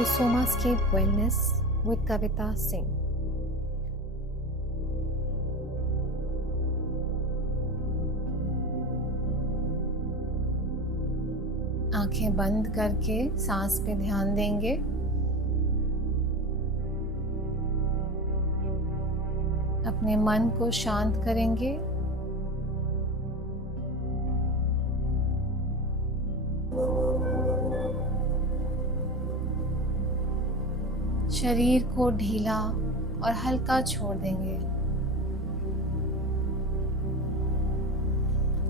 to Somascape Wellness with Kavita Singh. आंखें बंद करके सांस पे ध्यान देंगे। अपने मन को शांत करेंगे। शरीर को ढीला और हल्का छोड़ देंगे।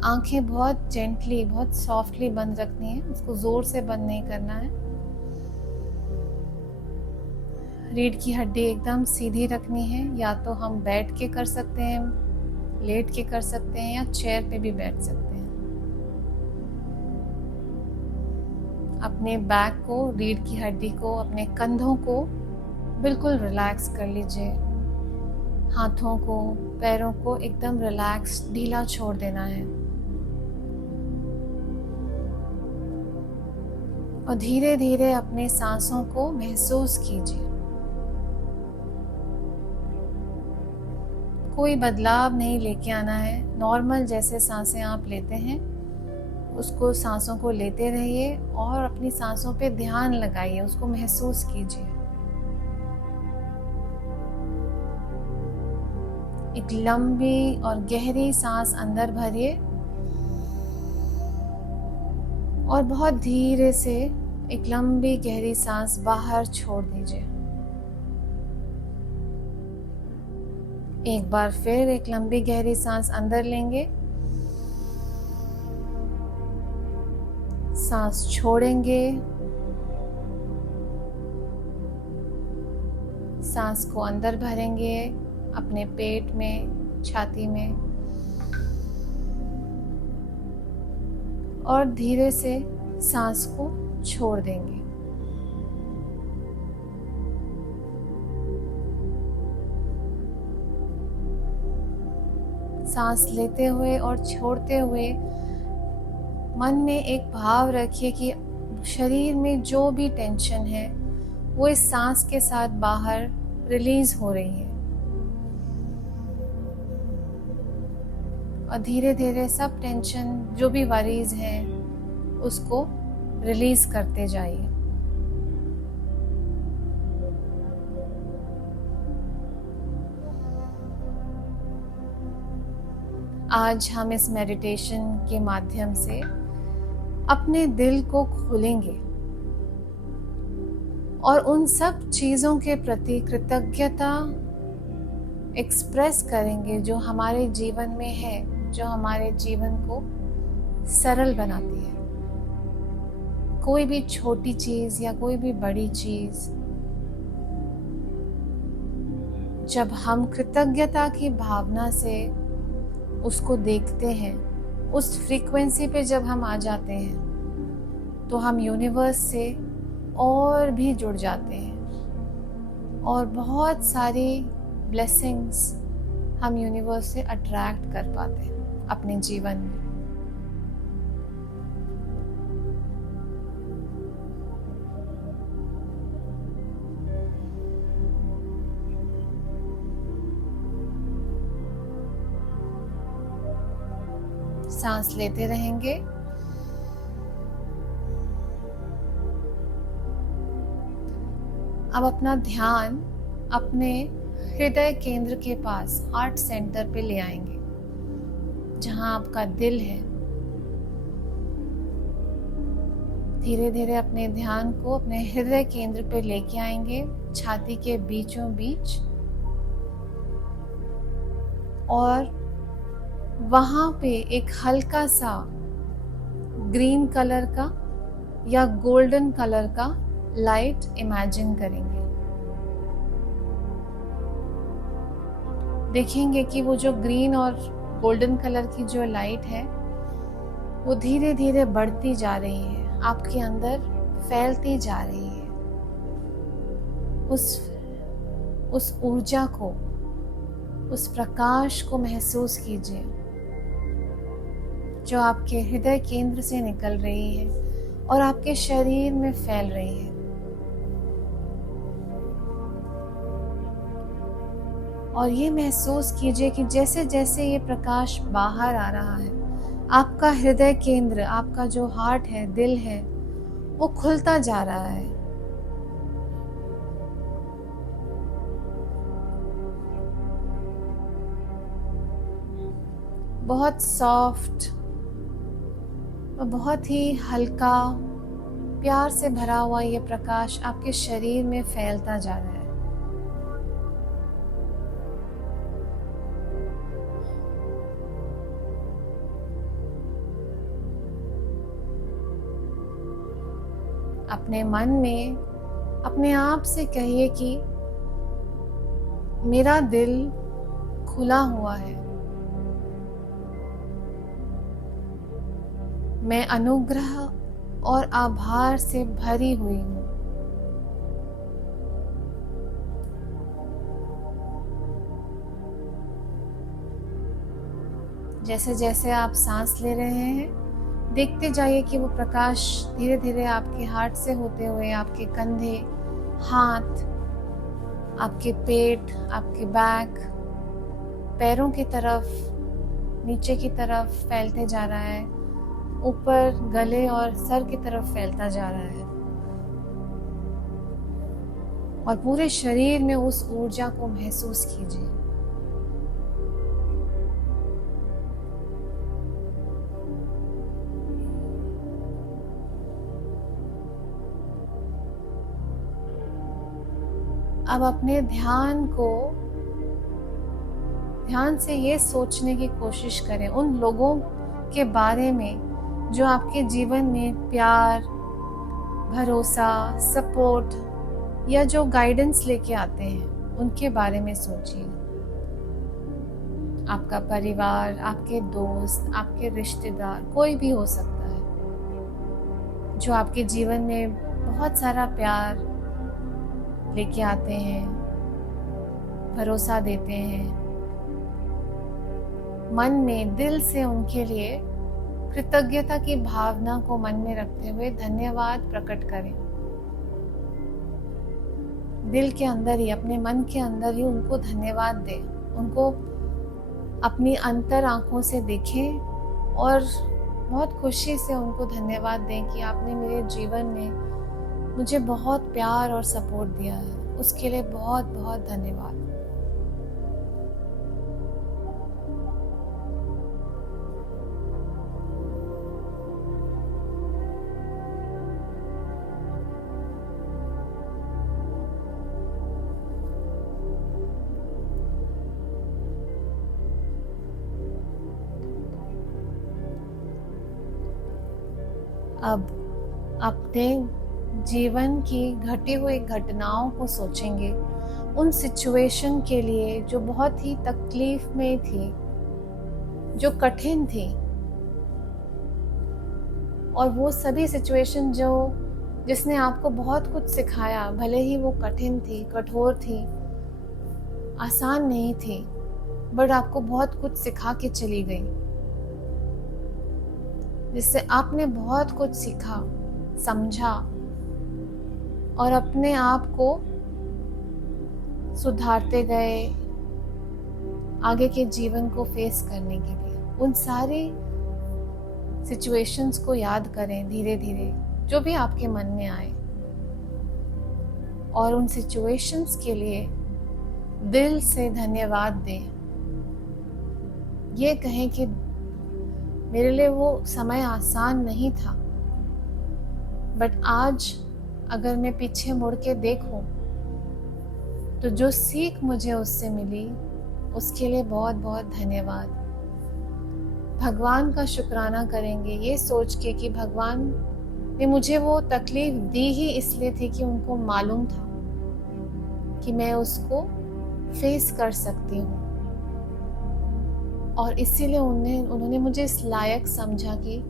आंखें बहुत जेंटली, बहुत सॉफ्टली बंद रखनी है, उसको जोर से बंद नहीं करना है। रीढ़ की हड्डी एकदम सीधी रखनी है। या तो हम बैठ के कर सकते हैं, लेट के कर सकते हैं, या चेयर पे भी बैठ सकते हैं। अपने बैक को, रीढ़ की हड्डी को, अपने कंधों को बिल्कुल रिलैक्स कर लीजिए। हाथों को, पैरों को एकदम रिलैक्स, ढीला छोड़ देना है। और धीरे धीरे अपने सांसों को महसूस कीजिए। कोई बदलाव नहीं लेके आना है। नॉर्मल जैसे सांसें आप लेते हैं उसको, सांसों को लेते रहिए और अपनी सांसों पे ध्यान लगाइए, उसको महसूस कीजिए। एक लंबी और गहरी सांस अंदर भरिए और बहुत धीरे से एक लंबी गहरी सांस बाहर छोड़ दीजिए। एक बार फिर एक लंबी गहरी सांस अंदर लेंगे, सांस छोड़ेंगे, सांस को अंदर भरेंगे अपने पेट में, छाती में, और धीरे से सांस को छोड़ देंगे। सांस लेते हुए और छोड़ते हुए मन में एक भाव रखिए कि शरीर में जो भी टेंशन है वो इस सांस के साथ बाहर रिलीज हो रही है। और धीरे धीरे सब टेंशन, जो भी वरीज हैं, उसको रिलीज करते जाइए। आज हम इस मेडिटेशन के माध्यम से अपने दिल को खोलेंगे और उन सब चीज़ों के प्रति कृतज्ञता एक्सप्रेस करेंगे जो हमारे जीवन में है, जो हमारे जीवन को सरल बनाती है। कोई भी छोटी चीज़ या कोई भी बड़ी चीज़, जब हम कृतज्ञता की भावना से उसको देखते हैं, उस फ्रीक्वेंसी पे जब हम आ जाते हैं, तो हम यूनिवर्स से और भी जुड़ जाते हैं और बहुत सारी ब्लेसिंग्स हम यूनिवर्स से अट्रैक्ट कर पाते हैं अपने जीवन में। सांस लेते रहेंगे। अब अपना ध्यान अपने हृदय केंद्र के पास, हार्ट सेंटर पे ले आएंगे, जहां आपका दिल है। धीरे धीरे अपने ध्यान को अपने हृदय केंद्र पे लेके आएंगे, छाती के बीचों बीच, और वहां पे एक हल्का सा ग्रीन कलर का या गोल्डन कलर का लाइट इमेजिन करेंगे। देखेंगे कि वो जो ग्रीन और गोल्डन कलर की जो लाइट है वो धीरे धीरे बढ़ती जा रही है, आपके अंदर फैलती जा रही है। उस ऊर्जा को, उस प्रकाश को महसूस कीजिए जो आपके हृदय केंद्र से निकल रही है और आपके शरीर में फैल रही है। और ये महसूस कीजिए कि जैसे जैसे ये प्रकाश बाहर आ रहा है, आपका हृदय केंद्र, आपका जो हार्ट है, दिल है, वो खुलता जा रहा है। बहुत सॉफ्ट और बहुत ही हल्का, प्यार से भरा हुआ ये प्रकाश आपके शरीर में फैलता जा रहा है। अपने मन में अपने आप से कहिए कि मेरा दिल खुला हुआ है, मैं अनुग्रह और आभार से भरी हुई हूँ। जैसे जैसे आप सांस ले रहे हैं, देखते जाइए कि वो प्रकाश धीरे धीरे आपके हार्ट से होते हुए आपके कंधे, हाथ, आपके पेट, आपके बैक, पैरों की तरफ, नीचे की तरफ फैलते जा रहा है, ऊपर गले और सर की तरफ फैलता जा रहा है और पूरे शरीर में उस ऊर्जा को महसूस कीजिए। अब अपने ध्यान से ये सोचने की कोशिश करें उन लोगों के बारे में जो आपके जीवन में प्यार, भरोसा, सपोर्ट या जो गाइडेंस लेके आते हैं, उनके बारे में सोचिए। आपका परिवार, आपके दोस्त, आपके रिश्तेदार, कोई भी हो सकता है जो आपके जीवन में बहुत सारा प्यार लेके आते हैं, भरोसा देते हैं। मन में दिल से उनके लिए कृतज्ञता की भावना को मन में रखते हुए धन्यवाद प्रकट करें। दिल के अंदर ही, अपने मन के अंदर ही उनको धन्यवाद दें। उनको अपनी अंतर आंखों से देखें और बहुत खुशी से उनको धन्यवाद दें कि आपने मेरे जीवन में मुझे बहुत प्यार और सपोर्ट दिया है, उसके लिए बहुत बहुत धन्यवाद। अब अपने जीवन की घटी हुई घटनाओं को सोचेंगे, उन सिचुएशन के लिए जो बहुत ही तकलीफ में थी, जो कठिन थी, और वो सभी सिचुएशन जिसने आपको बहुत कुछ सिखाया, भले ही वो कठिन थी, कठोर थी, आसान नहीं थी, बट आपको बहुत कुछ सिखा के चली गई, जिससे आपने बहुत कुछ सीखा, समझा और अपने आप को सुधारते गए आगे के जीवन को फेस करने के लिए। उन सारी सिचुएशंस को याद करें धीरे धीरे, जो भी आपके मन में आए, और उन सिचुएशंस के लिए दिल से धन्यवाद दें। ये कहें कि मेरे लिए वो समय आसान नहीं था, बट आज अगर मैं पीछे मुड़ के देखूं तो जो सीख मुझे उससे मिली, उसके लिए बहुत बहुत धन्यवाद। भगवान का शुक्राना करेंगे ये सोच के कि भगवान ने मुझे वो तकलीफ दी ही इसलिए थी कि उनको मालूम था कि मैं उसको फेस कर सकती हूँ, और इसीलिए उन्होंने मुझे इस लायक समझा कि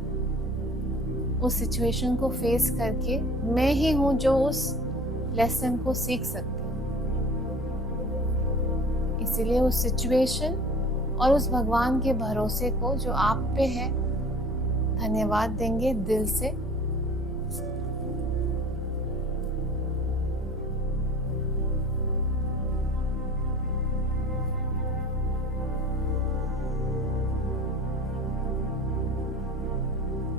उस सिचुएशन को फेस करके मैं ही हूँ जो उस लेसन को सीख सकती हूँ। इसीलिए उस सिचुएशन और उस भगवान के भरोसे को जो आप पे है, धन्यवाद देंगे दिल से।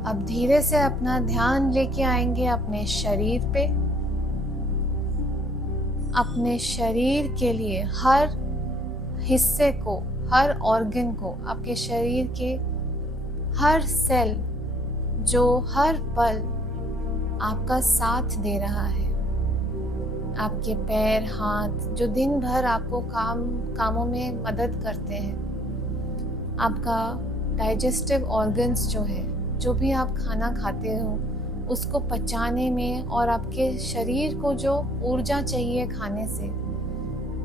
अब धीरे से अपना ध्यान लेके आएंगे अपने शरीर पे। अपने शरीर के लिए हर हिस्से को, हर ऑर्गन को, आपके शरीर के हर सेल जो हर पल आपका साथ दे रहा है, आपके पैर, हाथ जो दिन भर आपको कामों में मदद करते हैं, आपका डाइजेस्टिव ऑर्गन्स जो है, जो भी आप खाना खाते हो उसको पचाने में और आपके शरीर को जो ऊर्जा चाहिए खाने से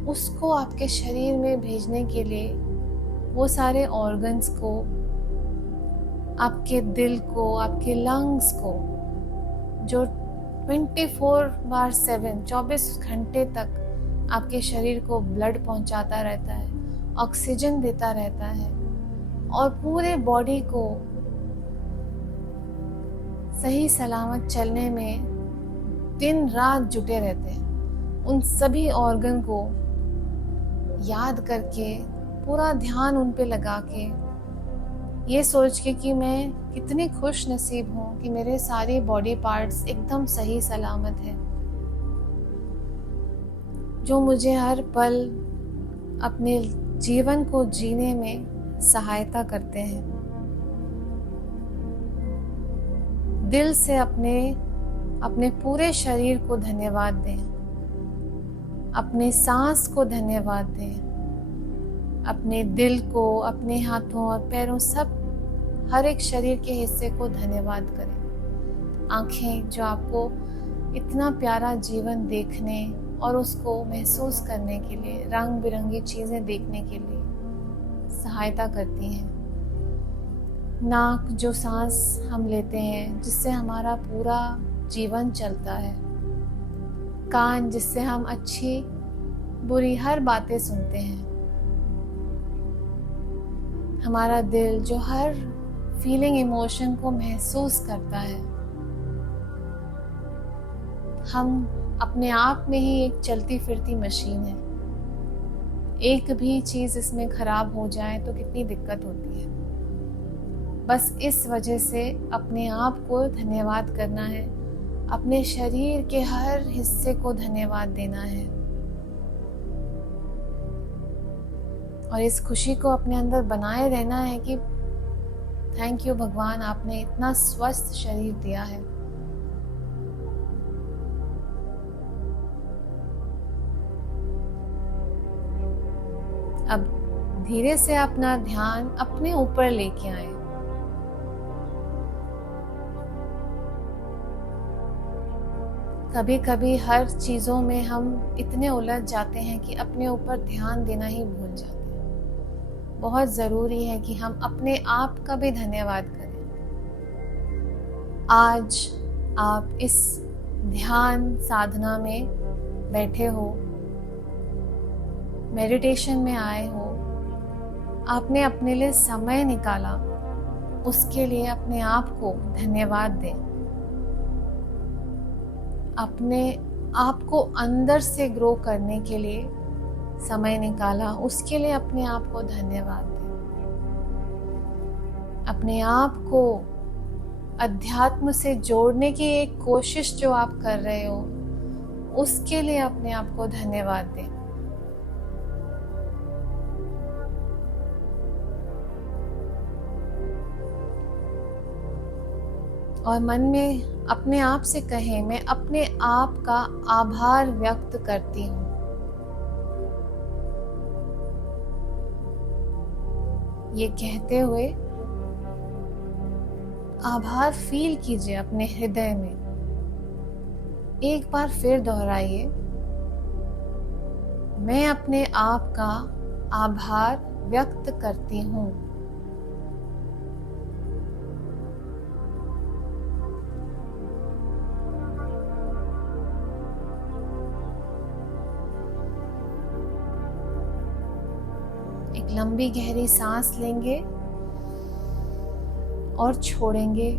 उसको आपके शरीर में भेजने के लिए वो सारे ऑर्गन्स को, आपके दिल को, आपके लंग्स को जो 24/7 24 घंटे तक आपके शरीर को ब्लड पहुंचाता रहता है, ऑक्सीजन देता रहता है और पूरे बॉडी को सही सलामत चलने में दिन रात जुटे रहते हैं। उन सभी ऑर्गन को याद करके, पूरा ध्यान उन पे लगा के, ये सोच के कि मैं कितनी खुश नसीब हूँ कि मेरे सारे बॉडी पार्ट्स एकदम सही सलामत हैं, जो मुझे हर पल अपने जीवन को जीने में सहायता करते हैं। दिल से अपने पूरे शरीर को धन्यवाद दें, अपने सांस को धन्यवाद दें, अपने दिल को, अपने हाथों और पैरों, सब हर एक शरीर के हिस्से को धन्यवाद करें। आँखें जो आपको इतना प्यारा जीवन देखने और उसको महसूस करने के लिए, रंग बिरंगी चीज़ें देखने के लिए सहायता करती हैं। नाक जो सांस हम लेते हैं जिससे हमारा पूरा जीवन चलता है। कान जिससे हम अच्छी बुरी हर बातें सुनते हैं। हमारा दिल जो हर फीलिंग, इमोशन को महसूस करता है। हम अपने आप में ही एक चलती फिरती मशीन है। एक भी चीज़ इसमें खराब हो जाए तो कितनी दिक्कत होती है। बस इस वजह से अपने आप को धन्यवाद करना है, अपने शरीर के हर हिस्से को धन्यवाद देना है और इस खुशी को अपने अंदर बनाए रहना है कि थैंक यू भगवान, आपने इतना स्वस्थ शरीर दिया है। अब धीरे से अपना ध्यान अपने ऊपर लेके आए। कभी कभी हर चीज़ों में हम इतने उलझ जाते हैं कि अपने ऊपर ध्यान देना ही भूल जाते हैं। बहुत ज़रूरी है कि हम अपने आप का भी धन्यवाद करें। आज आप इस ध्यान साधना में बैठे हो, मेडिटेशन में आए हो, आपने अपने लिए समय निकाला, उसके लिए अपने आप को धन्यवाद दें। अपने आप को अंदर से ग्रो करने के लिए समय निकाला, उसके लिए अपने आप को धन्यवाद दें। अपने आप को अध्यात्म से जोड़ने की एक कोशिश जो आप कर रहे हो, उसके लिए अपने आप को धन्यवाद दें। और मन में अपने आप से कहें, मैं अपने आप का आभार व्यक्त करती हूँ। ये कहते हुए आभार फील कीजिए अपने हृदय में। एक बार फिर दोहराइए, मैं अपने आप का आभार व्यक्त करती हूँ। एक लंबी गहरी सांस लेंगे और छोड़ेंगे।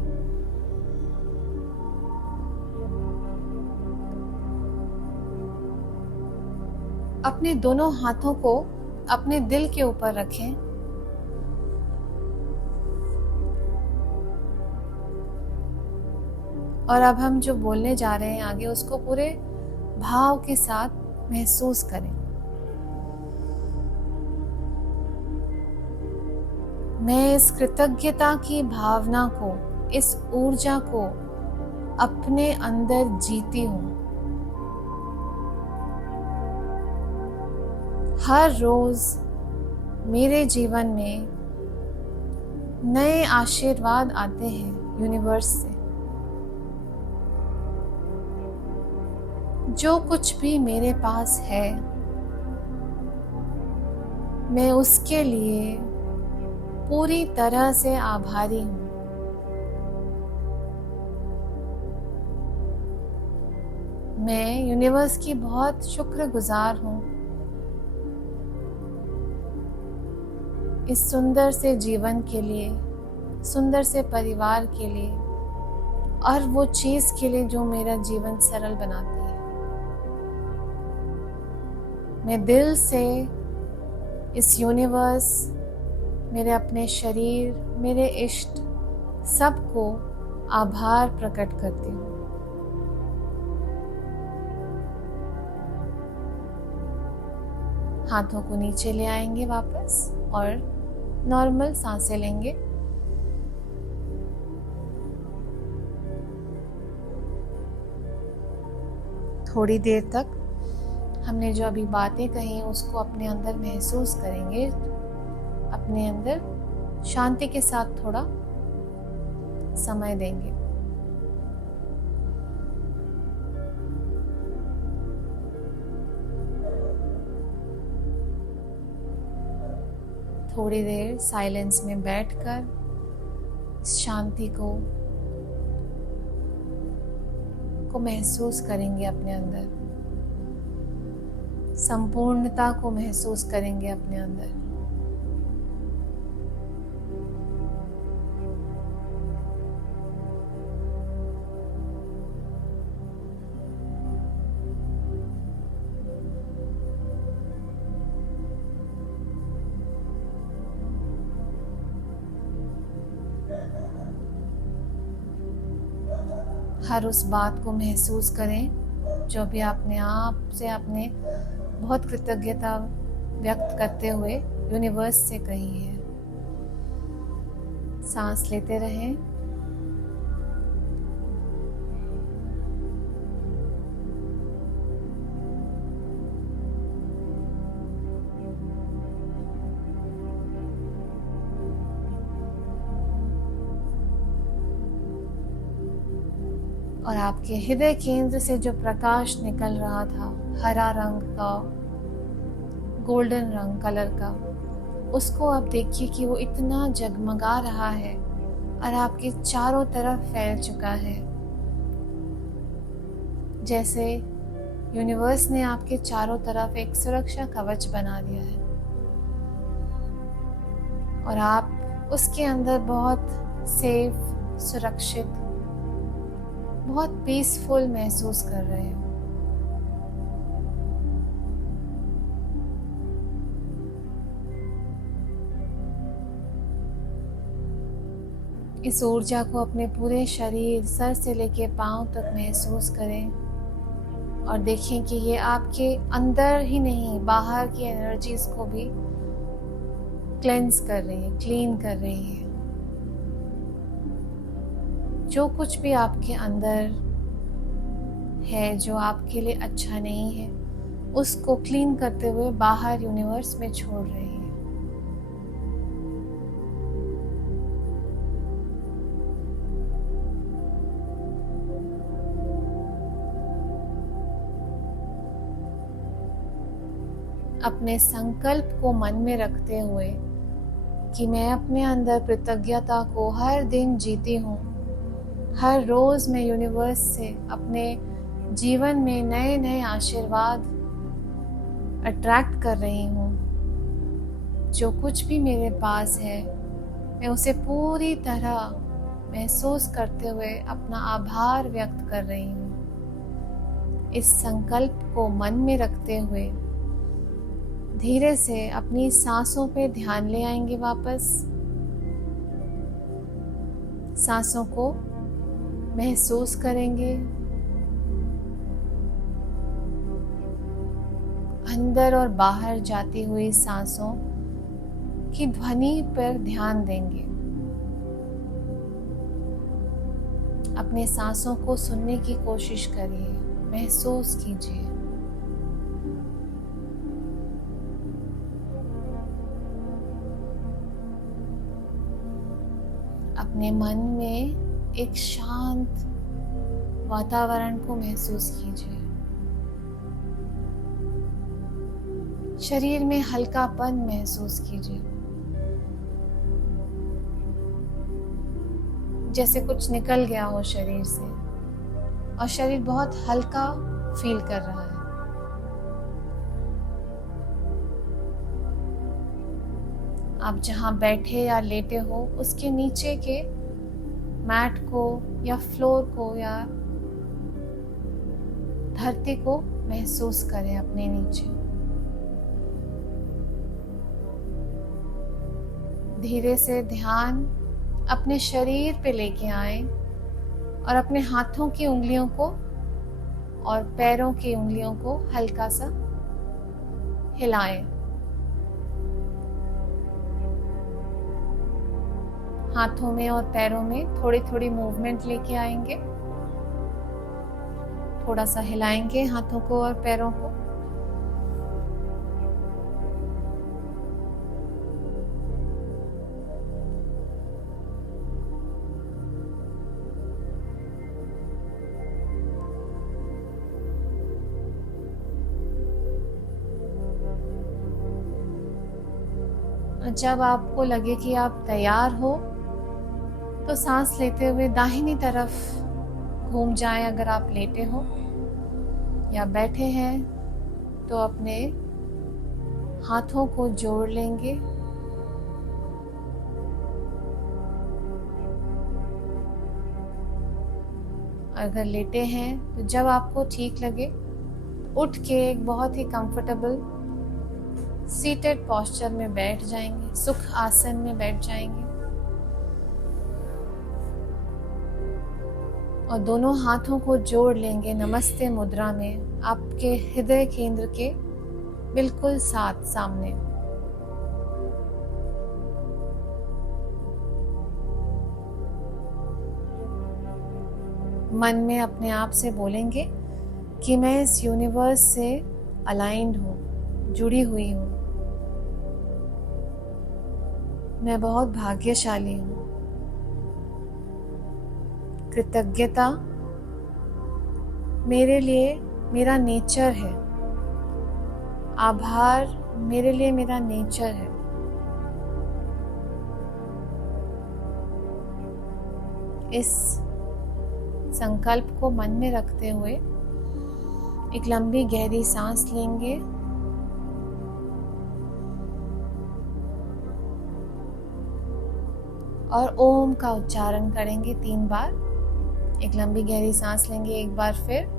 अपने दोनों हाथों को अपने दिल के ऊपर रखें और अब हम जो बोलने जा रहे हैं आगे, उसको पूरे भाव के साथ महसूस करें। मैं इस कृतज्ञता की भावना को, इस ऊर्जा को अपने अंदर जीती हूँ। हर रोज मेरे जीवन में नए आशीर्वाद आते हैं यूनिवर्स से। जो कुछ भी मेरे पास है, मैं उसके लिए पूरी तरह से आभारी हूँ। मैं यूनिवर्स की बहुत शुक्रगुजार हूँ इस सुंदर से जीवन के लिए, सुंदर से परिवार के लिए और वो चीज़ के लिए जो मेरा जीवन सरल बनाती है। मैं दिल से इस यूनिवर्स, मेरे अपने शरीर, मेरे इष्ट सबको आभार प्रकट करती हूँ। हाथों को नीचे ले आएंगे वापस और नॉर्मल सांसें लेंगे। थोड़ी देर तक हमने जो अभी बातें कही उसको अपने अंदर महसूस करेंगे। अपने अंदर शांति के साथ थोड़ा समय देंगे। थोड़ी देर साइलेंस में बैठकर शांति को महसूस करेंगे। अपने अंदर संपूर्णता को महसूस करेंगे अपने अंदर। हर उस बात को महसूस करें जो भी आपने आप से अपने बहुत कृतज्ञता व्यक्त करते हुए यूनिवर्स से कही है। सांस लेते रहें। और आपके हृदय केंद्र से जो प्रकाश निकल रहा था, हरा रंग का, गोल्डन रंग कलर का, उसको आप देखिए कि वो इतना जगमगा रहा है और आपके चारों तरफ फैल चुका है। जैसे यूनिवर्स ने आपके चारों तरफ एक सुरक्षा कवच बना दिया है और आप उसके अंदर बहुत सेफ, सुरक्षित, बहुत पीसफुल महसूस कर रहे हो। इस ऊर्जा को अपने पूरे शरीर, सर से लेके पांव तक महसूस करें और देखें कि ये आपके अंदर ही नहीं, बाहर की एनर्जीज को भी क्लेंस कर रही है, क्लीन कर रही है। जो कुछ भी आपके अंदर है जो आपके लिए अच्छा नहीं है, उसको क्लीन करते हुए बाहर यूनिवर्स में छोड़ रही है। अपने संकल्प को मन में रखते हुए कि मैं अपने अंदर कृतज्ञता को हर दिन जीती हूँ। हर रोज मैं यूनिवर्स से अपने जीवन में नए नए आशीर्वाद अट्रैक्ट कर रही हूँ। जो कुछ भी मेरे पास है, मैं उसे पूरी तरह महसूस करते हुए अपना आभार व्यक्त कर रही हूँ। इस संकल्प को मन में रखते हुए धीरे से अपनी सांसों पे ध्यान ले आएंगे वापस। सांसों को महसूस करेंगे अंदर और बाहर जाती हुई सांसों की ध्वनि पर ध्यान देंगे। अपने सांसों को सुनने की कोशिश करिए, महसूस कीजिए। अपने मन में एक शांत वातावरण को महसूस कीजिए। शरीर में हल्कापन महसूस कीजिए, जैसे कुछ निकल गया हो शरीर से और शरीर बहुत हल्का फील कर रहा है। आप जहां बैठे या लेटे हो उसके नीचे के मैट को या फ्लोर को या धरती को महसूस करें अपने नीचे। धीरे से ध्यान अपने शरीर पे लेके आए और अपने हाथों की उंगलियों को और पैरों की उंगलियों को हल्का सा हिलाएं। हाथों में और पैरों में थोड़ी थोड़ी मूवमेंट लेके आएंगे। थोड़ा सा हिलाएंगे हाथों को और पैरों को। जब आपको लगे कि आप तैयार हो तो सांस लेते हुए दाहिनी तरफ घूम जाएं। अगर आप लेटे हो या बैठे हैं तो अपने हाथों को जोड़ लेंगे। अगर लेटे हैं तो जब आपको ठीक लगे उठ के एक बहुत ही कंफर्टेबल सीटेड पोस्चर में बैठ जाएंगे, सुख आसन में बैठ जाएंगे और दोनों हाथों को जोड़ लेंगे नमस्ते मुद्रा में, आपके हृदय केंद्र के बिल्कुल सामने। मन में अपने आप से बोलेंगे कि मैं इस यूनिवर्स से अलाइंड हूँ, जुड़ी हुई हूँ। मैं बहुत भाग्यशाली हूँ। कृतज्ञता मेरे लिए मेरा नेचर है। आभार मेरे लिए मेरा नेचर है। इस संकल्प को मन में रखते हुए एक लंबी गहरी सांस लेंगे और ओम का उच्चारण करेंगे 3 बार। एक लंबी गहरी सांस लेंगे एक बार फिर।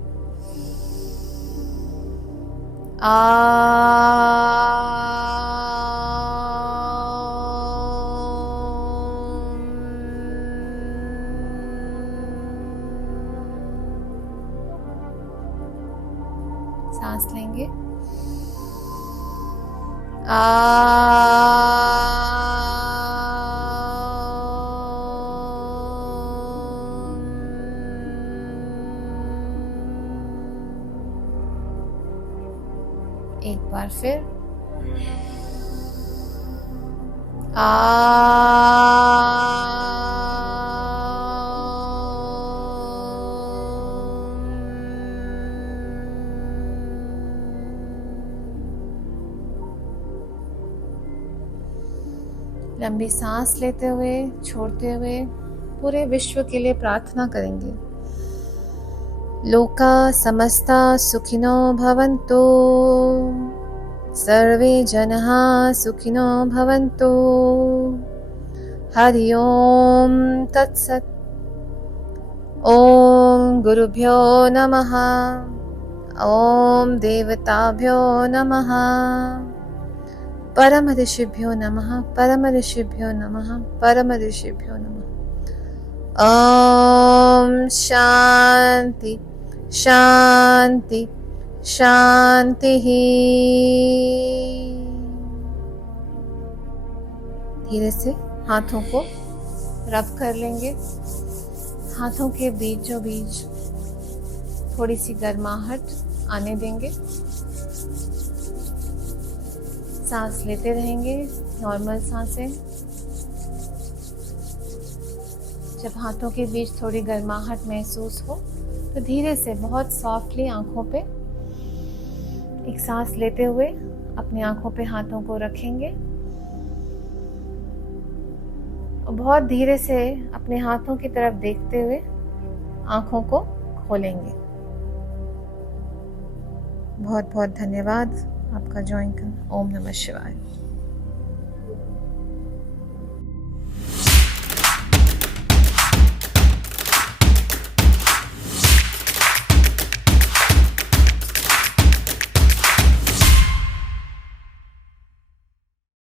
सांस लेंगे। एक बार फिर लंबी सांस लेते हुए छोड़ते हुए पूरे विश्व के लिए प्रार्थना करेंगे। लोका समस्ता सुखिनो भवन्तु, सर्वे जनाः सुखिनो भवन्तु। हरि ओम तत्सत्। ओम गुरुभ्यो नमः। ओम देवताभ्यो नमः। परम ऋषिभ्यो नमः। परम ऋषिभ्यो नमः। परम ऋषिभ्यो नमः। ओम शांति शांति शांति ही। धीरे से हाथों को रब कर लेंगे। हाथों के बीचों बीच थोड़ी सी गर्माहट आने देंगे। सांस लेते रहेंगे, नॉर्मल सांसें। जब हाथों के बीच थोड़ी गर्माहट महसूस हो तो धीरे से बहुत सॉफ्टली आंखों पे एक सांस लेते हुए अपनी आंखों पे हाथों को रखेंगे और बहुत धीरे से अपने हाथों की तरफ देखते हुए आंखों को खोलेंगे। बहुत बहुत धन्यवाद आपका ज्वाइन कर। ओम नमः शिवाय।